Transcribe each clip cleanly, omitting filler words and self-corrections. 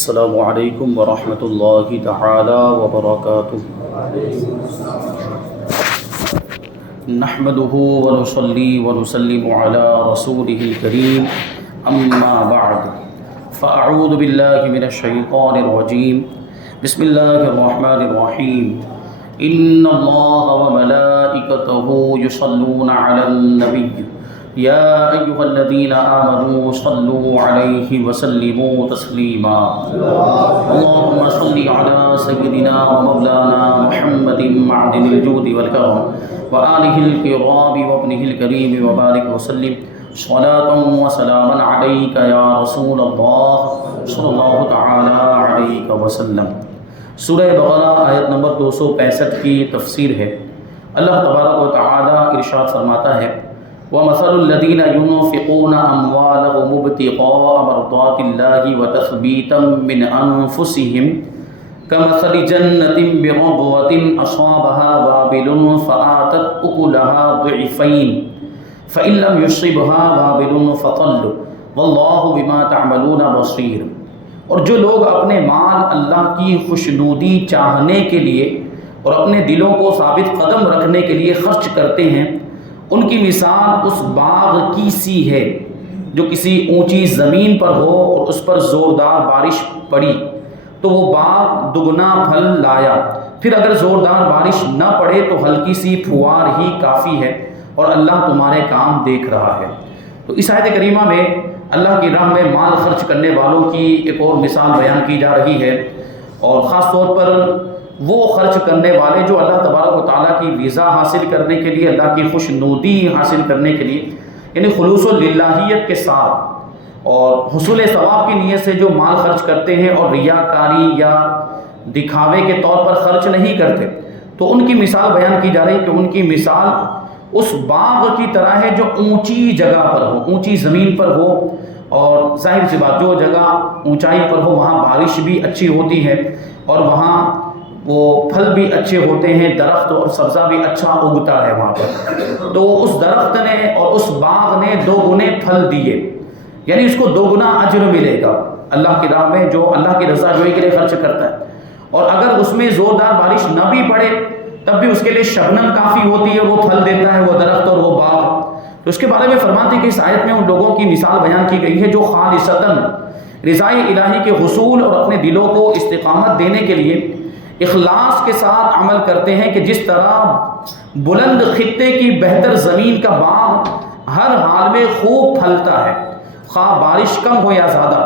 السلام علیکم ورحمۃ اللہ تعالی وبرکاتہ۔ نحمده ونصلي ونسلم على رسوله الكريم اما بعد فاعوذ باللہ من الشیطان الرجیم بسم اللہ الرحمن الرحیم ان اللہ وملائکته یصلون علی النبی یا ایہا الذین آمنوا صلوا علیہ وسلموا تسلیما اللہم صل علی سیدنا ومولانا محمد معدن الجود والکرم وآلہ الکرام وابنہ الکریم وبارک وسلم صلاة وسلاما علیک یا رسول اللہ صلی اللہ تعالی علیہ وسلم۔ سورہ بقرہ آیت نمبر 265 کی تفسیر ہے۔ اللہ تبارک و تعالی ارشاد فرماتا ہے وَمَثَلُ الَّذِينَ يُنْفِقُونَ أَمْوَالَهُمُ ابْتِغَاءَ مَرْضَاتِ اللَّهِ وَتَثْبِيتًا مِّنْ أَنفُسِهِمْ كَمَثَلِ جَنَّةٍ بِرَبْوَةٍ أَصَابَهَا وَابِلٌ فَآتَتْ أُكُلَهَا ضِعْفَيْنِ فَإِن لَّمْ يُصِبْهَا وَابِلٌ فَطَلٌّ وَاللَّهُ بِمَا تَعْمَلُونَ بَصِيرٌ۔ اور جو لوگ اپنے مال اللہ کی خوشنودی چاہنے کے لیے اور اپنے دلوں کو ثابت قدم رکھنے کے لیے خرچ کرتے ہیں، ان کی مثال اس باغ کی سی ہے جو کسی اونچی زمین پر ہو اور اس پر زوردار بارش پڑی تو وہ باغ دگنا پھل لایا، پھر اگر زوردار بارش نہ پڑے تو ہلکی سی پھوار ہی کافی ہے اور اللہ تمہارے کام دیکھ رہا ہے۔ تو اس آیت کریمہ میں اللہ کی راہ میں مال خرچ کرنے والوں کی ایک اور مثال بیان کی جا رہی ہے، اور خاص طور پر وہ خرچ کرنے والے جو اللہ تبارک و تعالیٰ کی رضا حاصل کرنے کے لیے، اللہ کی خوشنودی حاصل کرنے کے لیے، یعنی خلوص و للہیت کے ساتھ اور حصول ثواب کی نیت سے جو مال خرچ کرتے ہیں اور ریاکاری یا دکھاوے کے طور پر خرچ نہیں کرتے، تو ان کی مثال بیان کی جا رہی ہے کہ ان کی مثال اس باغ کی طرح ہے جو اونچی جگہ پر ہو، اونچی زمین پر ہو، اور ظاہر سی بات جو جگہ اونچائی پر ہو وہاں بارش بھی اچھی ہوتی ہے اور وہاں وہ پھل بھی اچھے ہوتے ہیں، درخت اور سبزہ بھی اچھا اگتا ہے وہاں پر، تو اس درخت نے اور اس باغ نے 2 گنے پھل دیے، یعنی اس کو 2 گنا اجر ملے گا اللہ کی راہ میں جو اللہ کی رضا جوئی کے لیے خرچ کرتا ہے۔ اور اگر اس میں زوردار بارش نہ بھی پڑے تب بھی اس کے لیے شبنم کافی ہوتی ہے، وہ پھل دیتا ہے وہ درخت اور وہ باغ۔ تو اس کے بارے میں فرماتے ہیں کہ اس آیت میں ان لوگوں کی مثال بیان کی گئی ہے جو خالصتاً رضائے الہی کے حصول اور اپنے دلوں کو استقامت دینے کے لیے اخلاص کے ساتھ عمل کرتے ہیں، کہ جس طرح بلند خطے کی بہتر زمین کا باغ ہر حال میں خوب پھلتا ہے، خواہ بارش کم ہو یا زیادہ،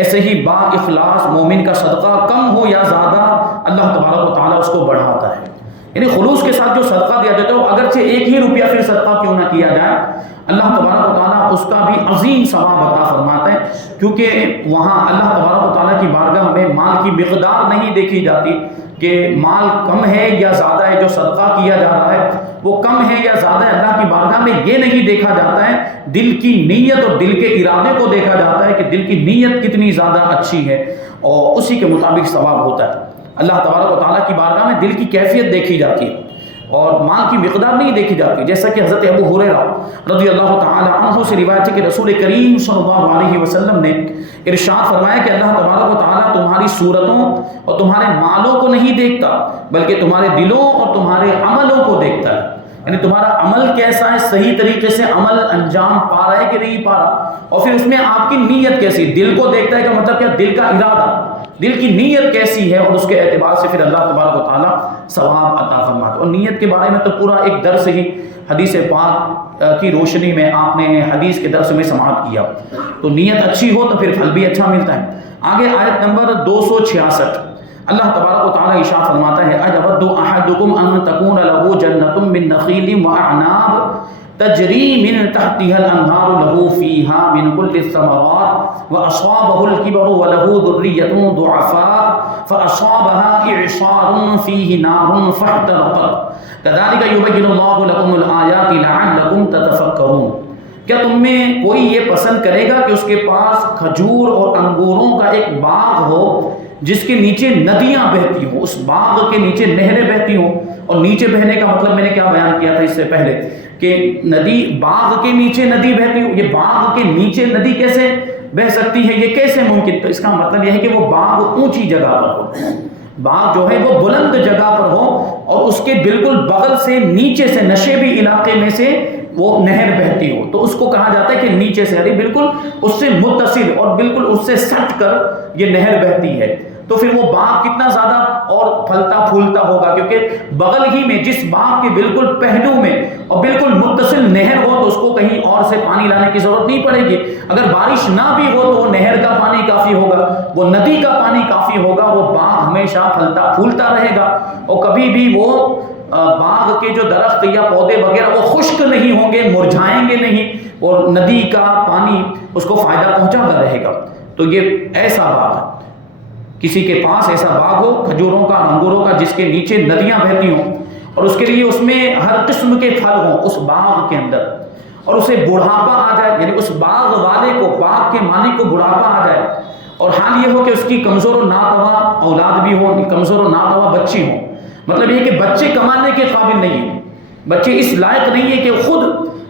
ایسے ہی با اخلاص مومن کا صدقہ کم ہو یا زیادہ اللہ تبارک و تعالیٰ اس کو بڑھاتا ہے۔ یعنی خلوص کے ساتھ جو صدقہ دیا جاتا ہے، اگرچہ 1 ہی روپیہ پھر صدقہ کیوں نہ کیا جائے، اللہ تبارک و تعالیٰ اس کا بھی عظیم ثواب عطا فرماتا ہے، کیونکہ وہاں اللہ تبارک و تعالیٰ کی بارگاہ میں مال کی مقدار نہیں دیکھی جاتی کہ مال کم ہے یا زیادہ ہے، جو صدقہ کیا جا رہا ہے وہ کم ہے یا زیادہ ہے، اللہ کی بارگاہ میں یہ نہیں دیکھا جاتا ہے، دل کی نیت اور دل کے ارادے کو دیکھا جاتا ہے کہ دل کی نیت کتنی زیادہ اچھی ہے اور اسی کے مطابق ثواب ہوتا ہے۔ اللہ تبارک و تعالیٰ کی بارگاہ میں دل کی کیفیت دیکھی جاتی ہے اور مال کی مقدار نہیں دیکھی جاتی، جیسا کہ حضرت ابو ہریرہ رضی اللہ تعالی عنہ سے روایت ہے کہ رسول کریم صلی اللہ علیہ وسلم نے ارشاد فرمایا کہ اللہ تبارک و تعالیٰ تمہاری صورتوں اور تمہارے مالوں کو نہیں دیکھتا بلکہ تمہارے دلوں اور تمہارے عملوں کو دیکھتا ہے، یعنی تمہارا عمل کیسا ہے، صحیح طریقے سے عمل انجام پا رہا ہے کہ نہیں پا رہا، اور پھر اس میں آپ کی نیت کیسی، دل کو دیکھتا ہے کہ مطلب کیا، دل کا ارادہ، دل کی نیت کیسی ہے، اور اس کے اعتبار سے پھر اللہ تبارک و تعالیٰ ثواب عطا فرماتا ہے۔ اور نیت کے بارے میں تو پورا ایک درس ہی حدیث پاک کی روشنی میں آپ نے حدیث کے درس میں سماعت کیا، تو نیت اچھی ہو تو پھر پھل بھی اچھا ملتا ہے۔ آگے آیت نمبر 266 اللہ تبارک و تعالیٰ ارشاد فرماتا ہے اَيَوَدُّ أَحَدُكُمْ أَن تَكُونَ لَهُ جَنَّةٌ مِّن نَخِيلٍ وَأَعْنَابٍ تجری من تحتها الانہار له فیہا من کل الثمرات واصابه الكبر وله ذریة ضعفاء فاصابها اعصار فیہ نار فاحترقت كذلك يبین اللہ لکم الآیات لعلکم تتفکرون۔ کیا تم میں کوئی یہ پسند کرے گا کہ اس کے پاس کھجور اور انگوروں کا ایک باغ ہو جس کے نیچے ندیاں بہتی ہوں، اس باغ کے نیچے نہریں بہتی ہوں، اور نیچے بہنے کا مطلب میں نے کیا بیان کیا تھا اس سے پہلے کہ ندی باغ کے نیچے ندی بہتی ہو، یہ باغ کے نیچے ندی کیسے بہ سکتی ہے، یہ کیسے ممکن؟ تو اس کا مطلب یہ ہے کہ وہ باغ اونچی جگہ پر ہو، باغ جو ہے وہ بلند جگہ پر ہو، اور اس کے بالکل بغل سے نیچے سے نشیبی علاقے میں سے وہ نہر بہتی ہو، تو اس کو کہا جاتا ہے کہ نیچے سے، یعنی بالکل اس سے متصل اور بالکل اس سے سٹ کر یہ نہر بہتی ہے، تو پھر وہ باغ کتنا زیادہ اور پھلتا پھولتا ہوگا، کیونکہ بغل ہی میں جس باغ کے بالکل پہلو میں اور بالکل متصل نہر ہو تو اس کو کہیں اور سے پانی لانے کی ضرورت نہیں پڑے گی، اگر بارش نہ بھی ہو تو وہ نہر کا پانی کافی ہوگا، وہ ندی کا پانی کافی ہوگا، وہ باغ ہمیشہ پھلتا پھولتا رہے گا، اور کبھی بھی وہ باغ کے جو درخت یا پودے وغیرہ وہ خشک نہیں ہوں گے، مرجھائیں گے نہیں، اور ندی کا پانی اس کو فائدہ پہنچاتا رہے گا۔ تو یہ ایسا باغ ہے، کسی کے پاس ایسا باغ ہو کھجوروں کا، انگوروں کا، جس کے نیچے ندیاں بہتی ہوں، اور اس کے لیے اس میں ہر قسم کے پھل ہوں اس باغ کے اندر، اور اسے بڑھاپا آ جائے، یعنی اس باغ والے کو، باغ کے مالک کو بڑھاپا آ جائے، اور حال یہ ہو کہ اس کی کمزور و ناتواں اولاد بھی ہو، کمزور و ناتواں بچی ہوں، مطلب یہ کہ بچے کمانے کے قابل نہیں ہیں، بچے اس لائق نہیں ہے کہ خود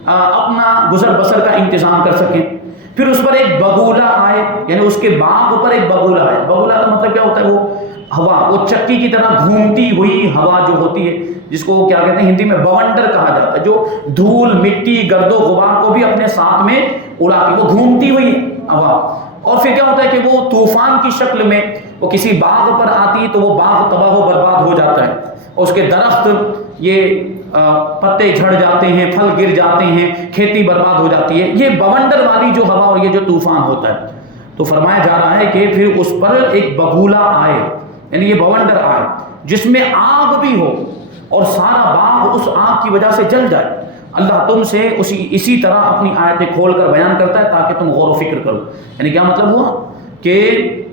اپنا گزر بسر کا انتظام کر سکیں، پھر اس پر ایک بگولا آئے، یعنی اس کے باغ پر ایک بگولا آئے، بگولا کا مطلب کیا ہوتا ہے؟ وہ ہوا، وہ چکی کی طرح گھومتی ہوئی ہوا جو ہوتی ہے، جس کو کیا کہتے ہیں ہندی میں بونڈر کہا جاتا ہے، جو دھول مٹی گرد و غبار کو بھی اپنے ساتھ میں اڑاتی، وہ گھومتی ہوئی ہوا، اور پھر کیا ہوتا ہے کہ وہ طوفان کی شکل میں وہ کسی باغ پر آتی تو وہ باغ تباہ و برباد ہو جاتا ہے، اور اس کے درخت یہ پتے جھڑ جاتے ہیں، پھل گر جاتے ہیں، کھیتی برباد ہو جاتی ہے، یہ بونڈر والی جو ہوا اور یہ جو طوفان ہوتا ہے۔ تو فرمایا جا رہا ہے کہ پھر اس پر ایک بگولا آئے، یعنی یہ بونڈر آئے جس میں آگ بھی ہو، اور سارا باغ اس آگ کی وجہ سے جل جائے۔ اللہ تم سے اسی طرح اپنی آیتیں کھول کر بیان کرتا ہے تاکہ تم غور و فکر کرو، یعنی کیا مطلب ہوا کہ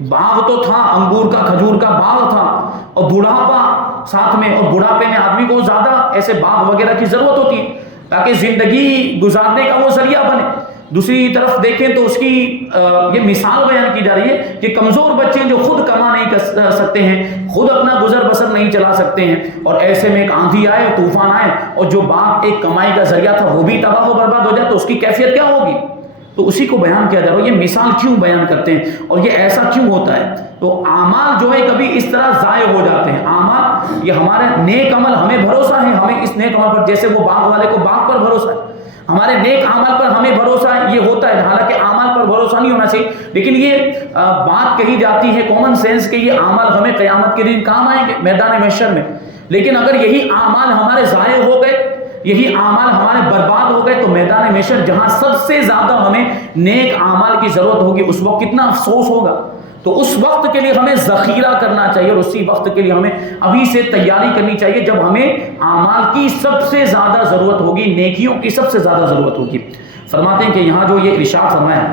باغ تو تھا، انگور کا کھجور کا باغ تھا، اور بڑھاپا ساتھ میں، اور بڑھاپے میں آدمی کو زیادہ ایسے باغ وغیرہ کی ضرورت ہوتی ہے تاکہ زندگی گزارنے کا وہ ذریعہ بنے۔ دوسری طرف دیکھیں تو اس کی یہ مثال بیان کی جا رہی ہے کہ کمزور بچے جو خود کما نہیں کر سکتے ہیں، خود اپنا گزر بسر نہیں چلا سکتے ہیں، اور ایسے میں ایک آندھی آئے، طوفان آئے، اور جو باغ ایک کمائی کا ذریعہ تھا وہ بھی تباہ و برباد ہو جائے، تو اس کی کیفیت کیا ہوگی؟ تو اسی کو بیان کیا جا رہا ہے، یہ مثال کیوں بیان کرتے ہیں اور یہ ایسا کیوں ہوتا ہے؟ تو اعمال جو ہے کبھی اس طرح ضائع ہو جاتے ہیں، اعمال یہ ہمارے نیک عمل، ہمیں بھروسہ ہے، ہمیں اس نیک عمل پر، جیسے وہ باغ والے کو باغ پر بھروسہ ہے، ہمارے نیک اعمال پر ہمیں بھروسہ ہے، یہ ہوتا ہے، حالانکہ اعمال پر بھروسہ نہیں ہونا چاہیے، لیکن یہ بات کہی جاتی ہے کامن سینس کہ یہ اعمال ہمیں قیامت کے دن کام آئیں گے میدان محشر میں، لیکن اگر یہی اعمال ہمارے ضائع ہو گئے، یہی اعمال ہمارے برباد ہو گئے، تو میدان محشر جہاں سب سے زیادہ ہمیں نیک اعمال کی ضرورت ہوگی، اس وقت کتنا افسوس ہوگا۔ تو اس وقت کے لیے ہمیں ذخیرہ کرنا چاہیے، اور اسی وقت کے لیے ہمیں ابھی سے تیاری کرنی چاہیے جب ہمیں اعمال کی سب سے زیادہ ضرورت ہوگی، نیکیوں کی سب سے زیادہ ضرورت ہوگی۔ فرماتے ہیں کہ یہاں جو یہ ارشاد فرمایا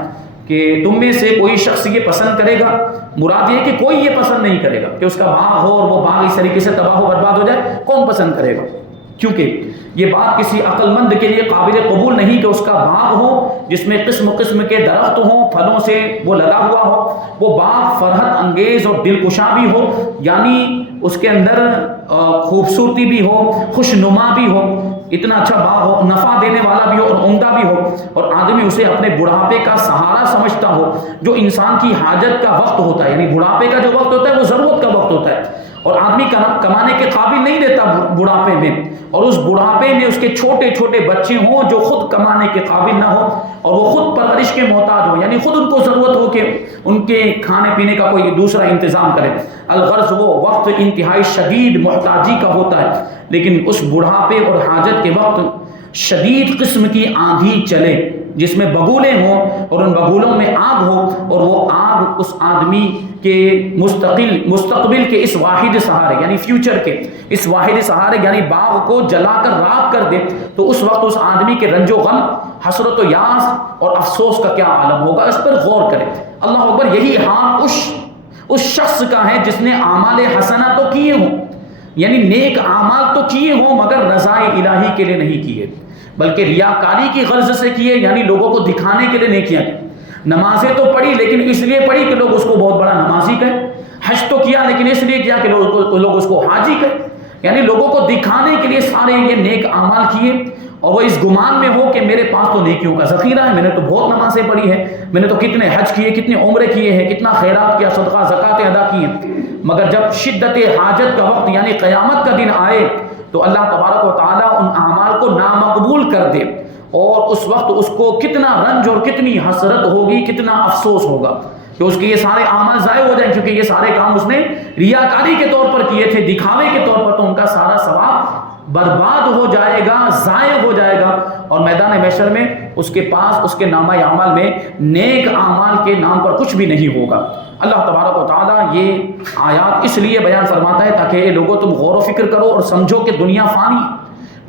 کہ تم میں سے کوئی شخص یہ پسند کرے گا، مراد یہ ہے کہ کوئی یہ پسند نہیں کرے گا کہ اس کا باغ ہو اور وہ باغ اس طریقے سے تباہ و برباد ہو جائے، کون پسند کرے گا؟ کیونکہ یہ بات کسی عقل مند کے لیے قابل قبول نہیں کہ اس کا باغ ہو جس میں قسم قسم کے درخت ہوں، پھلوں سے وہ لگا ہوا ہو، وہ باغ فرحت انگیز اور دلکشا بھی ہو، یعنی اس کے اندر خوبصورتی بھی ہو، خوش نما بھی ہو، اتنا اچھا باغ ہو، نفع دینے والا بھی ہو اور عمدہ بھی ہو، اور آدمی اسے اپنے بڑھاپے کا سہارا سمجھتا ہو، جو انسان کی حاجت کا وقت ہوتا ہے، یعنی بڑھاپے کا جو وقت ہوتا ہے وہ ضرورت کا وقت ہوتا ہے، اور آدمی کمانے کے قابل نہیں دیتا بڑھاپے میں، اور اس بڑھاپے میں اس کے چھوٹے چھوٹے بچے ہوں جو خود کمانے کے قابل نہ ہو اور وہ خود پرورش کے محتاج ہو، یعنی خود ان کو ضرورت ہو کہ ان کے کھانے پینے کا کوئی دوسرا انتظام کرے۔ الغرض وہ وقت انتہائی شدید محتاجی کا ہوتا ہے، لیکن اس بڑھاپے اور حاجت کے وقت شدید قسم کی آندھی چلے جس میں بگولے ہوں اور ان بگولوں میں آگ ہو، اور وہ آگ اس آدمی کے مستقبل کے اس واحد سہارے یعنی فیوچر کے اس واحد سہارے یعنی باغ کو جلا کر راکھ کر دے، تو اس وقت اس آدمی کے رنج و غم، حسرت و یاس اور افسوس کا کیا عالم ہوگا، اس پر غور کرے۔ اللہ اکبر، یہی حال اس شخص کا ہے جس نے اعمال حسنہ تو کیے ہوں، یعنی نیک اعمال تو کیے ہوں مگر رضائے الہی کے لیے نہیں کیے، بلکہ ریاکاری کی غرض سے کیے، یعنی لوگوں کو دکھانے کے لیے نیکیاں کی۔ نمازیں تو پڑھی لیکن اس لیے پڑھی کہ لوگ اس کو بہت بڑا نمازی کہیں، حج تو کیا لیکن اس لیے کیا کہ لوگ اس کو حاجی کہیں، یعنی لوگوں کو دکھانے کے لیے سارے یہ نیک اعمال کیے، اور وہ اس گمان میں ہو کہ میرے پاس تو نیکیوں کا ذخیرہ ہے، میں نے تو بہت نمازیں پڑھی ہیں، میں نے تو کتنے حج کیے، کتنے عمرے کیے ہیں، کتنا خیرات کیا، صدقہ زکاتیں ادا کی ہیں، مگر جب شدت حاجت کا وقت یعنی قیامت کا دن آئے تو اللہ تبارک و تعالیٰ ان اعمال کو نامقبول کر دے، اور اس وقت اس کو کتنا رنج اور کتنی حسرت ہوگی، کتنا افسوس ہوگا کہ اس کے یہ سارے اعمال ضائع ہو جائیں، کیونکہ یہ سارے کام اس نے ریاکاری کے طور پر کیے تھے، دکھاوے کے طور پر، تو ان کا سارا ثواب برباد ہو جائے گا، ضائع ہو جائے گا، اور میدان محشر میں اس کے پاس اس کے نامہ اعمال میں نیک اعمال کے نام پر کچھ بھی نہیں ہوگا۔ اللہ تبارک و تعالیٰ یہ آیات اس لیے بیان فرماتا ہے تاکہ اے لوگوں تم غور و فکر کرو اور سمجھو کہ دنیا فانی ہے،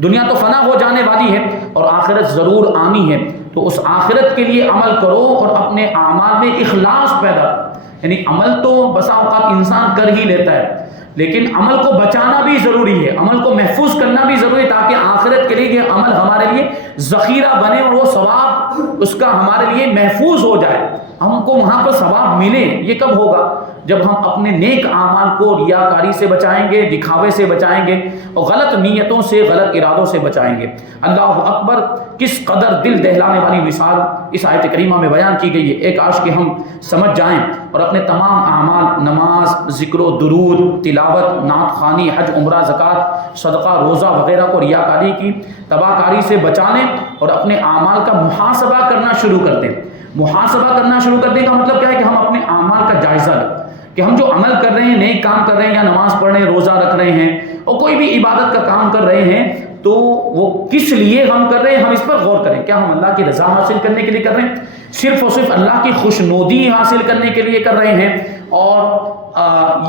دنیا تو فنا ہو جانے والی ہے اور آخرت ضرور آنی ہے، تو اس آخرت کے لیے عمل کرو اور اپنے اعمال میں اخلاص پیدا کرو۔ یعنی عمل تو بسا اوقات انسان کر ہی لیتا ہے، لیکن عمل کو بچانا بھی ضروری ہے، عمل کو محفوظ کرنا بھی ضروری ہے، تاکہ آخرت کے لیے یہ عمل ہمارے لیے ذخیرہ بنے اور وہ ثواب اس کا ہمارے لیے محفوظ ہو جائے، ہم کو وہاں پر ثواب ملے۔ یہ کب ہوگا؟ جب ہم اپنے نیک اعمال کو ریاکاری سے بچائیں گے، دکھاوے سے بچائیں گے، اور غلط نیتوں سے، غلط ارادوں سے بچائیں گے۔ اللہ اکبر، کس قدر دل دہلانے والی مثال اس آیت کریمہ میں بیان کی گئی ہے، ایک کاش کہ ہم سمجھ جائیں اور اپنے تمام اعمال، نماز، ذکر و درود، تلاوت، نعت خوانی، حج، عمرہ، زکوٰۃ، صدقہ، روزہ وغیرہ کو ریاکاری کی تباہ کاری سے بچا لیں اور اپنے اعمال کا محاسبہ کرنا شروع کر دیں۔ محاسبہ کرنا شروع کر دیں کا مطلب کیا ہے کہ ہم اپنے اعمال کا جائزہ لیں، کہ ہم جو عمل کر رہے ہیں، نیک کام کر رہے ہیں، یا نماز پڑھ رہے ہیں، روزہ رکھ رہے ہیں، اور کوئی بھی عبادت کا کام کر رہے ہیں، تو وہ کس لیے ہم کر رہے ہیں، ہم اس پر غور کریں۔ کیا ہم اللہ کی رضا حاصل کرنے کے لیے کر رہے ہیں، صرف اور صرف اللہ کی خوشنودی حاصل کرنے کے لیے کر رہے ہیں، اور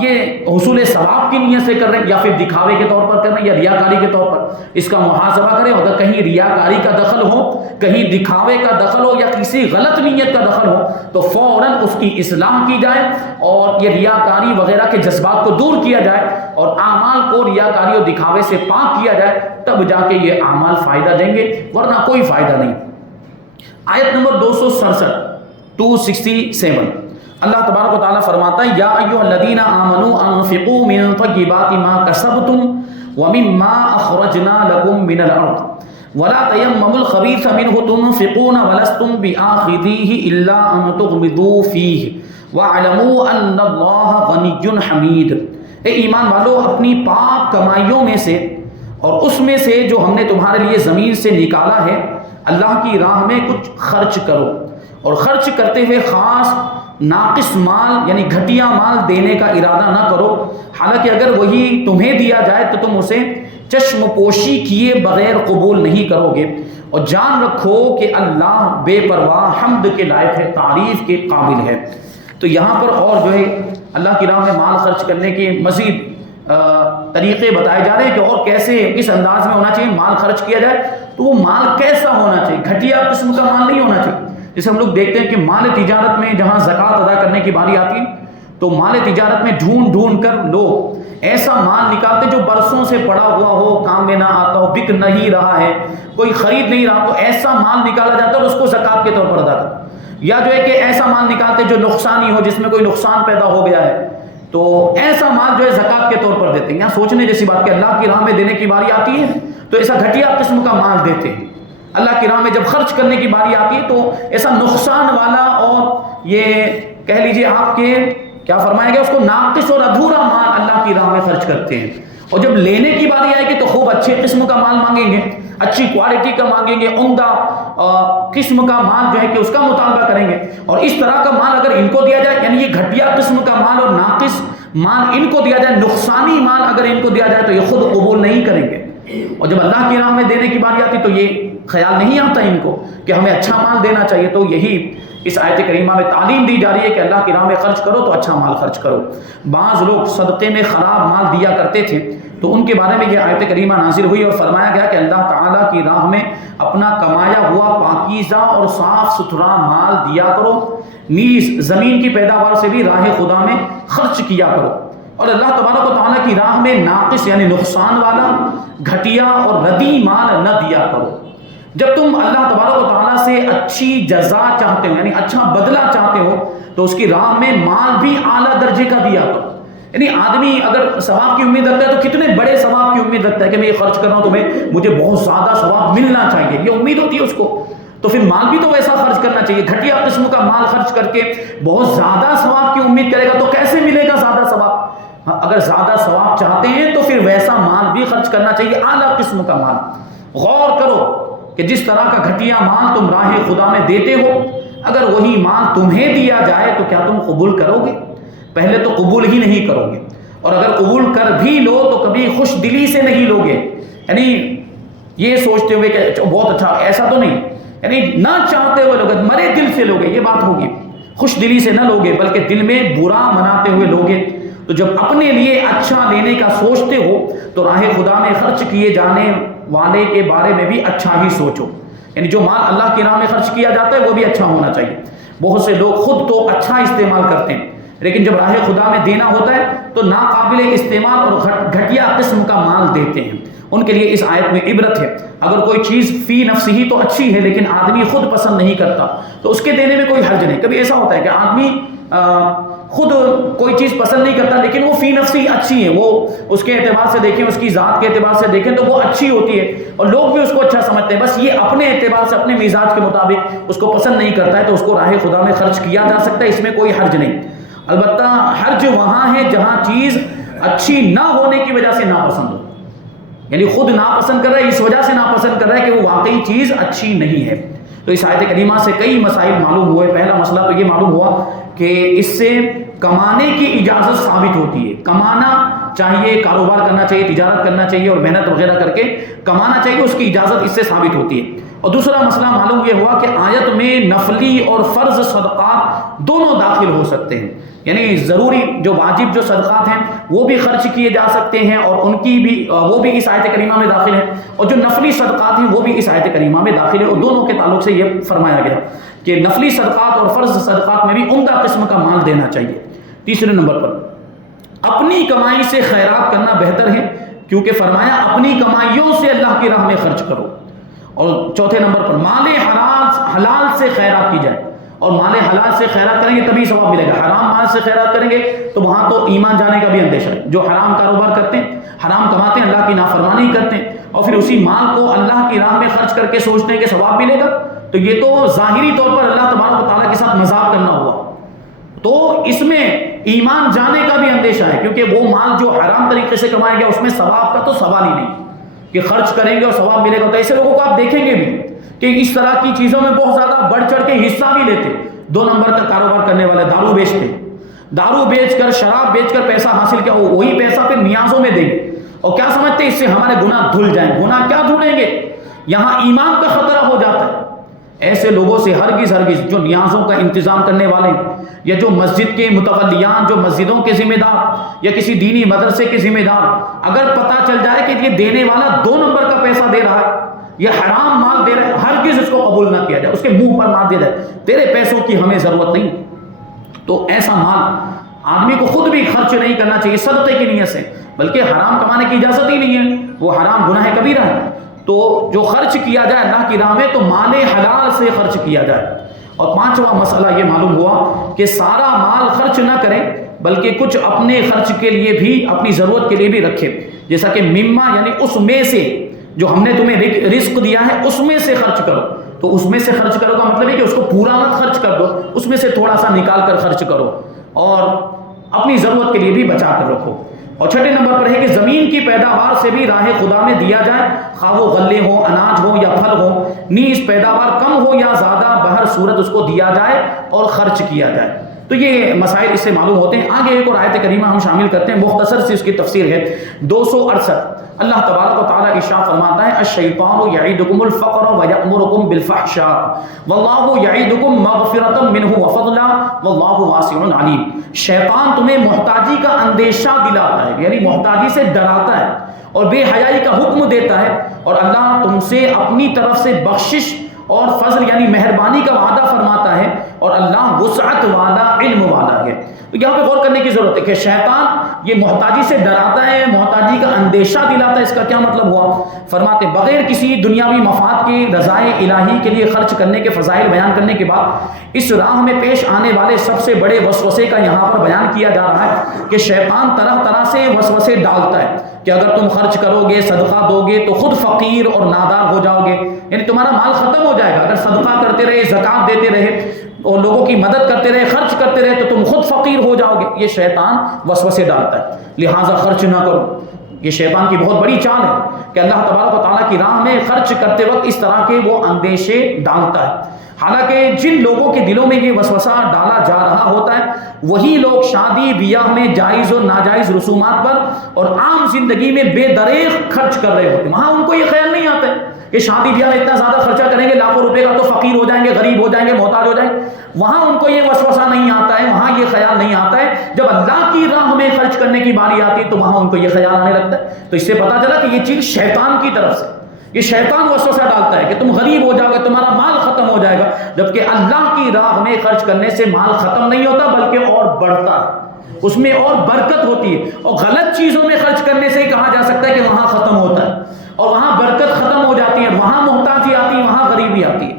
یہ حصول ثواب کی نیت سے کر رہے ہیں، یا پھر دکھاوے کے طور پر کر رہے ہیں، یا ریاکاری کے طور پر؟ اس کا محاسبہ کریں، اگر کہیں ریاکاری کا دخل ہو، کہیں دکھاوے کا دخل ہو، یا کسی غلط نیت کا دخل ہو، تو فوراً اس کی اصلاح کی جائے اور یہ ریاکاری وغیرہ کے جذبات کو دور کیا جائے اور اعمال کو ریاکاری اور دکھاوے سے پاک کیا جائے، تب جا کے یہ اعمال فائدہ دیں گے، ورنہ کوئی فائدہ نہیں۔ آیت نمبر 267 اللہ تبارک و تعالیٰ فرماتا ہے، یا ایھا الذین آمنوا انفقوا من طیبات ما کسبتم ومما اخرجنا لکم من الارض ولا تیمموا الخبیث منہ تنفقون ولستم بآخذیہ الا ان تغمضوا فیہ واعلموا ان اللہ غنی حمید۔ اے ایمان والو، اپنی پاک کمائیوں میں سے اور اس میں سے جو ہم نے تمہارے لیے زمین سے نکالا ہے، اللہ کی راہ میں کچھ خرچ کرو، اور خرچ کرتے ہوئے خاص ناقص مال یعنی گھٹیا مال دینے کا ارادہ نہ کرو، حالانکہ اگر وہی تمہیں دیا جائے تو تم اسے چشم پوشی کیے بغیر قبول نہیں کرو گے، اور جان رکھو کہ اللہ بے پرواہ حمد کے لائق ہے، تعریف کے قابل ہے۔ تو یہاں پر اور جو ہے اللہ کی راہ میں مال خرچ کرنے کے مزید طریقے بتائے جا رہے ہیں کہ اور کیسے، کس انداز میں ہونا چاہیے مال خرچ کیا جائے۔ تو وہ مال کیسا ہونا چاہیے؟ گھٹیا قسم کا مال نہیں ہونا چاہیے۔ جیسے ہم لوگ دیکھتے ہیں کہ مال تجارت میں جہاں زکوٰۃ ادا کرنے کی باری آتی ہے تو مال تجارت میں ڈھونڈ ڈھونڈ کر لوگ ایسا مال نکالتے جو برسوں سے پڑا ہوا ہو، کام میں نہ آتا ہو، بک نہیں رہا ہے، کوئی خرید نہیں رہا، تو ایسا مال نکالا جاتا ہے اور اس کو زکوٰۃ کے طور پر ادا کرتا ہے۔ یا جو ہے کہ ایسا مال نکالتے جو نقصانی ہو، جس میں کوئی نقصان پیدا ہو گیا ہے، تو ایسا مال جو ہے زکوٰۃ کے طور پر دیتے ہیں۔ یہاں سوچنے جیسی بات کہ اللہ کی راہ میں دینے کی باری آتی ہے تو ایسا گھٹیا قسم کا مال دیتے ہیں۔ اللہ کی راہ میں جب خرچ کرنے کی باری آتی ہے تو ایسا نقصان والا، اور یہ کہہ لیجئے آپ کے کیا فرمایا گیا، اس کو ناقص اور ادھورا مال اللہ کی راہ میں خرچ کرتے ہیں۔ اور جب لینے کی باری آئے گی تو خوب اچھے قسم کا مال مانگیں گے، اچھی کوالٹی کا مانگیں گے، عمدہ قسم کا مال جو ہے کہ اس کا مطالبہ کریں گے۔ اور اس طرح کا مال اگر ان کو دیا جائے، یعنی یہ گھٹیا قسم کا مال اور ناقص مال ان کو دیا جائے، نقصانی مال اگر ان کو دیا جائے تو یہ خود قبول نہیں کریں گے۔ اور جب اللہ کی راہ میں دینے کی باری آتی تو یہ خیال نہیں آتا ان کو کہ ہمیں اچھا مال دینا چاہیے۔ تو یہی اس آیت کریمہ میں تعلیم دی جا رہی ہے کہ اللہ کی راہ میں خرچ کرو تو اچھا مال خرچ کرو۔ بعض لوگ صدقے میں خراب مال دیا کرتے تھے تو ان کے بارے میں یہ آیت کریمہ نازل ہوئی اور فرمایا گیا کہ اللہ تعالیٰ کی راہ میں اپنا کمایا ہوا پاکیزہ اور صاف ستھرا مال دیا کرو، نیز زمین کی پیداوار سے بھی راہ خدا میں خرچ کیا کرو، اور اللہ تبارک و تعالیٰ کی راہ میں ناقص یعنی نقصان والا، گھٹیا اور ردی مال نہ دیا کرو۔ جب تم اللہ تبارک و تعالیٰ سے اچھی جزا چاہتے ہو، یعنی اچھا بدلہ چاہتے ہو، تو اس کی راہ میں مال بھی اعلیٰ درجے کا دیا کرو۔ یعنی آدمی اگر ثواب کی امید رکھتا ہے تو کتنے بڑے ثواب کی امید رکھتا ہے کہ میں یہ خرچ کر رہا ہوں تو مجھے بہت زیادہ ثواب ملنا چاہیے، یہ امید ہوتی ہے اس کو. تو پھر مال بھی تو ویسا خرچ کرنا چاہیے. گھٹیا قسم کا مال خرچ کر کے بہت زیادہ ثواب کی امید کرے گا تو کیسے ملے گا زیادہ ثواب؟ اگر زیادہ ثواب چاہتے ہیں تو پھر ویسا مال بھی خرچ کرنا چاہیے، اعلیٰ قسم کا مال. غور کرو کہ جس طرح کا گھٹیا مال تم راہ خدا میں دیتے ہو، اگر وہی مال تمہیں دیا جائے تو کیا تم قبول کرو گے؟ پہلے تو قبول ہی نہیں کرو گے، اور اگر قبول کر بھی لو تو کبھی خوش دلی سے نہیں لو گے، یعنی یہ سوچتے ہوئے کہ بہت اچھا، ایسا تو نہیں، یعنی نہ چاہتے ہوئے لوگے، مرے دل سے لوگے، یہ بات ہوگی. خوش دلی سے نہ لوگے بلکہ دل میں برا مناتے ہوئے لوگے. تو جب اپنے لیے اچھا لینے کا سوچتے ہو تو راہ خدا میں خرچ کیے جانے والے کے بارے میں بھی اچھا ہی سوچو. یعنی جو مال اللہ کی راہ میں خرچ کیا جاتا ہے وہ بھی اچھا ہونا چاہیے. بہت سے لوگ خود تو اچھا استعمال کرتے ہیں لیکن جب راہ خدا میں دینا ہوتا ہے تو ناقابل استعمال اور گھٹیا قسم کا مال دیتے ہیں. ان کے لیے اس آیت میں عبرت ہے. اگر کوئی چیز فی نفس ہی تو اچھی ہے لیکن آدمی خود پسند نہیں کرتا تو اس کے دینے میں کوئی حرج نہیں. کبھی ایسا ہوتا ہے کہ آدمی خود کوئی چیز پسند نہیں کرتا لیکن وہ فی نفسی اچھی ہے، وہ اس کے اعتبار سے دیکھیں، اس کی ذات کے اعتبار سے دیکھیں تو وہ اچھی ہوتی ہے اور لوگ بھی اس کو اچھا سمجھتے ہیں. بس یہ اپنے اعتبار سے اپنے مزاج کے مطابق اس کو پسند نہیں کرتا ہے تو اس کو راہ خدا میں خرچ کیا جا سکتا ہے، اس میں کوئی حرج نہیں. البتہ حرج وہاں ہے جہاں چیز اچھی نہ ہونے کی وجہ سے ناپسند ہو، یعنی خود ناپسند کر رہا ہے، اس وجہ سے ناپسند کر رہا ہے کہ وہ واقعی چیز اچھی نہیں ہے. تو اس آیت کریمہ سے کئی مسائل معلوم ہوئے. پہلا مسئلہ تو یہ معلوم ہوا کہ اس سے کمانے کی اجازت ثابت ہوتی ہے. کمانا چاہیے، کاروبار کرنا چاہیے، تجارت کرنا چاہیے اور محنت وغیرہ کر کے کمانا چاہیے، اس کی اجازت اس سے ثابت ہوتی ہے. اور دوسرا مسئلہ معلوم یہ ہوا کہ آیت میں نفلی اور فرض صدقات دونوں داخل ہو سکتے ہیں. یعنی ضروری جو واجب جو صدقات ہیں وہ بھی خرچ کیے جا سکتے ہیں اور ان کی بھی وہ بھی اس آیت کریمہ میں داخل ہیں، اور جو نفلی صدقات ہیں وہ بھی اس آیت کریمہ میں داخل ہیں. اور دونوں کے تعلق سے یہ فرمایا گیا کہ نفلی صدقات اور فرض صدقات میں بھی عمدہ قسم کا مال دینا چاہیے. تیسرے نمبر پر اپنی کمائی سے خیرات کرنا بہتر ہے کیونکہ فرمایا اپنی کمائیوں سے اللہ کی راہ میں خرچ کرو. اور چوتھے نمبر پر مال حلال سے خیرات کی جائے، اور مال حلال سے خیرات کریں گے تبھی ثواب ملے گا. حرام مال سے خیرات کریں گے تو وہاں تو ایمان جانے کا بھی اندیشہ ہے. جو حرام کاروبار کرتے ہیں، حرام کماتے ہیں، اللہ کی نافرمانی کرتے ہیں اور پھر اسی مال کو اللہ کی راہ میں خرچ کر کے سوچتے ہیں کہ ثواب ملے گا، تو یہ تو ظاہری طور پر اللہ تبارک و تعالیٰ کے ساتھ مذاق کرنا ہوا. تو اس میں ایمان جانے کا بھی اندیشہ ہے کیونکہ وہ مال جو حرام طریقے سے کمایا گیا اس میں ثواب کا تو سوال ہی نہیں کہ خرچ کریں گے اور ثواب ملے گا. تو ایسے لوگوں کو آپ دیکھیں گے بھی کہ اس طرح کی چیزوں میں بہت زیادہ بڑھ چڑھ کے حصہ بھی لیتے. 2 نمبر کا کاروبار کرنے والے دارو بیچتے، دارو بیچ کر شراب بیچ کر پیسہ حاصل کیا، وہی پیسہ پھر نیازوں میں دیں گے اور کیا سمجھتے ہیں اس سے ہمارے گناہ دھل جائیں. گناہ کیا دھلیں گے، یہاں ایمان کا خطرہ ہو جاتا ہے. ایسے لوگوں سے ہرگز جو نیازوں کا انتظام کرنے والے یا جو مسجد کے متولیان، جو مسجدوں کے ذمہ دار یا کسی دینی مدرسے کے ذمہ دار، اگر پتہ چل جائے کہ یہ دینے والا 2 نمبر کا پیسہ دے رہا ہے، یہ حرام مال دے رہا ہے، ہرگز اس کو قبول نہ کیا جائے، اس کے منہ پر مار دیا جائے تیرے پیسوں کی ہمیں ضرورت نہیں. تو ایسا مال آدمی کو خود بھی خرچ نہیں کرنا چاہیے صدقے کی نیت سے، بلکہ حرام کمانے کی اجازت ہی نہیں ہے، وہ حرام گناہ کبیرہ ہے. تو جو خرچ کیا جائے اللہ کی راہ میں تو مال حلال سے خرچ کیا جائے. اور 5واں مسئلہ یہ معلوم ہوا کہ سارا مال خرچ نہ کریں بلکہ کچھ اپنے خرچ کے لیے بھی، اپنی ضرورت کے لیے بھی رکھیں. جیسا کہ مما یعنی اس میں سے جو ہم نے تمہیں رزق دیا ہے اس میں سے خرچ کرو. تو اس میں سے خرچ کرو کا مطلب ہے کہ اس کو پورا مت خرچ کر دو، اس میں سے تھوڑا سا نکال کر خرچ کرو اور اپنی ضرورت کے لیے بھی بچا کر رکھو. اور 6 نمبر پر ہے کہ زمین کی پیداوار سے بھی راہ خدا میں دیا جائے، خواہ وہ غلے ہوں، اناج ہو یا پھل ہو، نیز پیداوار کم ہو یا زیادہ، بہر صورت اس کو دیا جائے اور خرچ کیا جائے. تو یہ مسائل اس سے معلوم ہوتے ہیں. آگے ایک اور آیت کریمہ ہم شامل کرتے ہیں، مختصر سی اس کی تفسیر ہے 268. اللہ تبارک و تعالیٰ ارشاد فرماتا ہے الشیطان یعیدکم الفقر ویأمرکم بالفحشاء واللہ یعیدکم مغفرۃ منہ وفضلا واللہ واسع علیم. شیطان تمہیں محتاجی کا اندیشہ دلاتا ہے، یعنی محتاجی سے ڈراتا ہے اور بے حیائی کا حکم دیتا ہے، اور اللہ تم سے اپنی طرف سے بخشش اور فضل یعنی مہربانی کا وعدہ فرماتا ہے، اور اللہ وسعت والا، علم والا ہے۔ تو یہاں پہ غور کرنے کی ضرورت ہے کہ شیطان یہ محتاجی سے ڈراتا ہے، محتاجی کا اندیشہ دلاتا ہے، اس کا کیا مطلب ہوا؟ فرماتے بغیر کسی دنیاوی مفاد کے رضائے الہی کے لیے خرچ کرنے کے فضائل بیان کرنے کے بعد اس راہ میں پیش آنے والے سب سے بڑے وسوسے کا یہاں پر بیان کیا جا رہا ہے کہ شیطان طرح طرح سے وسوسے ڈالتا ہے کہ اگر تم خرچ کرو گے، صدقہ دو گے تو خود فقیر اور نادار ہو جاؤ گے، یعنی تمہارا مال ختم ہو جائے گا۔ اگر صدقہ کرتے رہے، زکوٰۃ دیتے رہے اور لوگوں کی مدد کرتے رہے، خرچ کرتے رہے تو تم خود فقیر ہو جاؤ گے۔ یہ شیطان وسوسے ڈالتا ہے، لہٰذا خرچ نہ کرو۔ یہ شیطان کی بہت بڑی چال ہے کہ اللہ تبارک و تعالیٰ کی راہ میں خرچ کرتے وقت اس طرح کے وہ اندیشے ڈالتا ہے۔ حالانکہ جن لوگوں کے دلوں میں یہ وسوسہ ڈالا جا رہا ہوتا ہے وہی لوگ شادی بیاہ میں جائز اور ناجائز رسومات پر اور عام زندگی میں بے دریغ خرچ کر رہے ہوتے ہیں۔ وہاں ان کو یہ خیال نہیں آتا ہے کہ شادی بیاہ میں اتنا زیادہ خرچہ کریں گے، لاکھوں روپے کا، تو فقیر ہو جائیں گے، غریب ہو جائیں گے، محتاج ہو جائیں گے۔ وہاں ان کو یہ وسوسہ نہیں آتا ہے، وہاں یہ خیال نہیں آتا ہے۔ جب اللہ کی راہ میں خرچ کرنے کی باری آتی ہے تو وہاں ان کو یہ خیال آنے لگتا ہے۔ تو اس سے پتہ چلا کہ یہ چیز شیطان کی طرف سے، یہ شیطان وسوسہ ڈالتا ہے کہ تم غریب ہو جاؤ گے، تمہارا مال ختم ہو جائے گا، جبکہ اللہ کی راہ میں خرچ کرنے سے مال ختم نہیں ہوتا بلکہ اور بڑھتا ہے، اس میں اور برکت ہوتی ہے۔ اور غلط چیزوں میں خرچ کرنے سے ہی کہا جا سکتا ہے کہ وہاں ختم ہوتا ہے اور وہاں برکت ختم ہو جاتی ہے، وہاں محتاجی آتی ہے، وہاں غریبی آتی ہے۔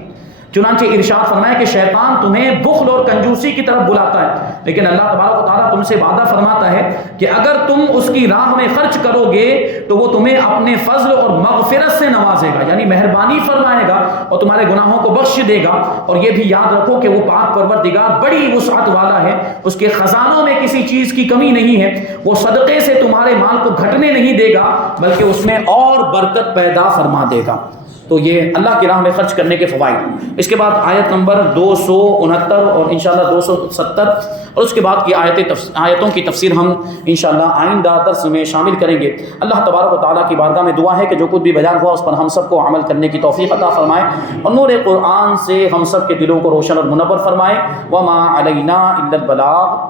چنانچہ ارشاد فرمایا کہ شیطان تمہیں بخل اور کنجوسی کی طرف بلاتا ہے، لیکن اللہ تبارک و تعالیٰ تم سے وعدہ فرماتا ہے کہ اگر تم اس کی راہ میں خرچ کرو گے تو وہ تمہیں اپنے فضل اور مغفرت سے نوازے گا، یعنی مہربانی فرمائے گا اور تمہارے گناہوں کو بخش دے گا۔ اور یہ بھی یاد رکھو کہ وہ پاک پروردگار بڑی وسعت والا ہے، اس کے خزانوں میں کسی چیز کی کمی نہیں ہے، وہ صدقے سے تمہارے مال کو گھٹنے نہیں دے گا بلکہ اس میں اور برکت پیدا فرما دے گا۔ تو یہ اللہ کی راہ میں خرچ کرنے کے فوائد۔ اس کے بعد آیت نمبر 269 اور انشاءاللہ 270 اور اس کے بعد کی آیتوں کی تفسیر ہم انشاءاللہ آئندہ درس میں شامل کریں گے۔ اللہ تبارک و تعالیٰ کی بارگاہ میں دعا ہے کہ جو کچھ بھی بیان ہوا اس پر ہم سب کو عمل کرنے کی توفیق عطا فرمائے اور نور قرآن سے ہم سب کے دلوں کو روشن اور منور فرمائے۔ وما علینا الا البلاغ۔